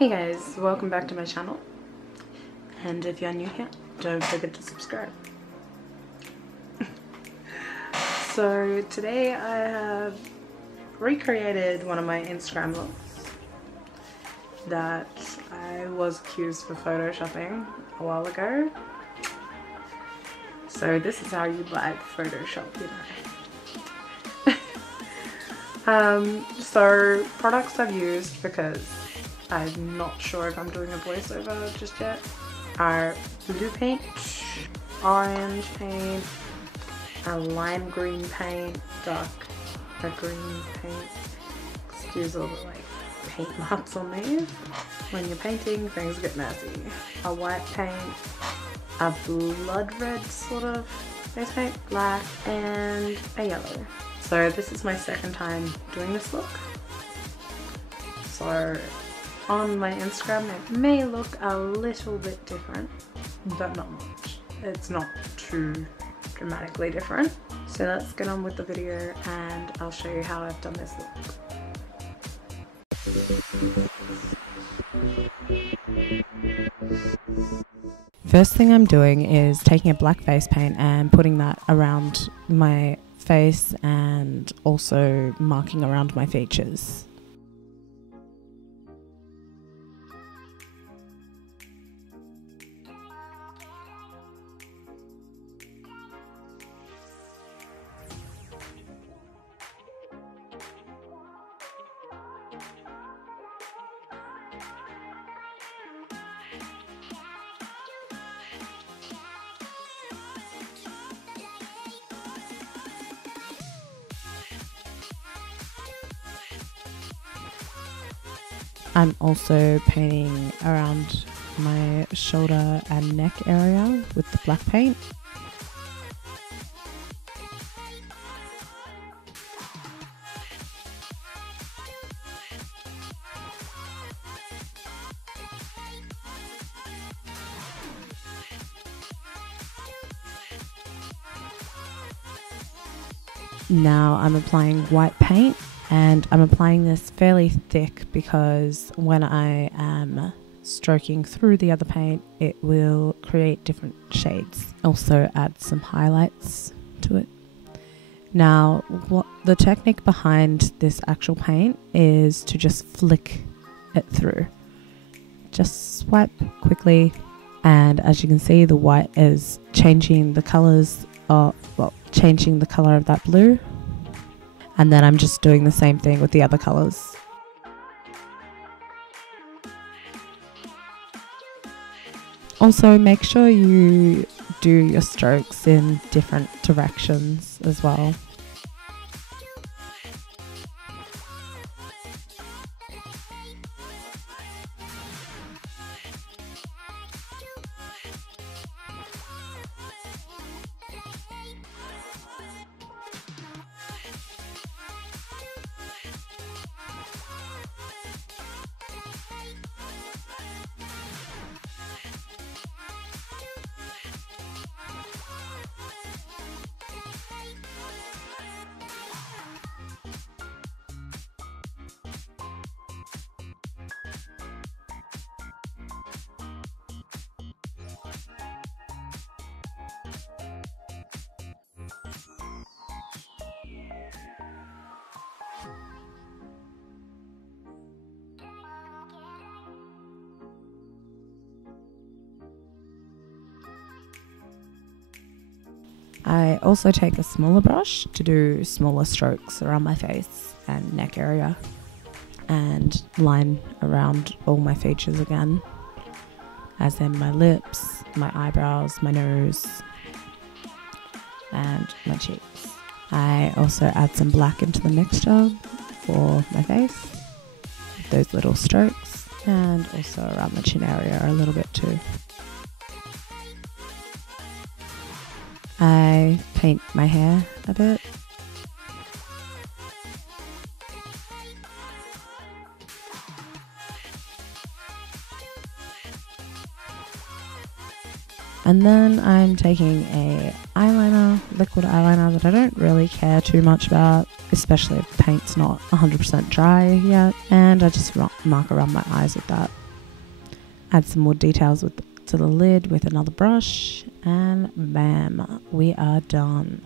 Hey guys, welcome back to my channel, and if you're new here, don't forget to subscribe. So today I have recreated one of my Instagram looks that I was accused for photoshopping a while ago. So this is how you like Photoshop, you know. So products I've used, because I'm not sure if I'm doing a voiceover just yet, are blue paint, orange paint, a lime green paint, a green paint. Excuse all the paint marks on these. When you're painting, things get messy. A white paint, a blood red sort of face paint, black, and a yellow. So this is my second time doing this look. So on my Instagram it may look a little bit different, but not much. It's not too dramatically different. So let's get on with the video and I'll show you how I've done this look. First thing I'm doing is taking a black face paint and putting that around my face and also marking around my features. I'm also painting around my shoulder and neck area with the black paint. Now I'm applying white paint. And I'm applying this fairly thick because when I am stroking through the other paint, it will create different shades. Also add some highlights to it. Now, what the technique behind this actual paint is to just flick it through. Just swipe quickly, and as you can see, the white is changing the colors of, changing the color of that blue. And then I'm just doing the same thing with the other colours. Also, make sure you do your strokes in different directions as well. I also take a smaller brush to do smaller strokes around my face and neck area and line around all my features again, as in my lips, my eyebrows, my nose and my cheeks. I also add some black into the mixture for my face, those little strokes, and also around the chin area a little bit too. I paint my hair a bit. And then I'm taking a eyeliner, liquid eyeliner that I don't really care too much about, especially if the paint's not 100% dry yet. And I just mark around my eyes with that. Add some more details to the lid with another brush, and bam, we are done.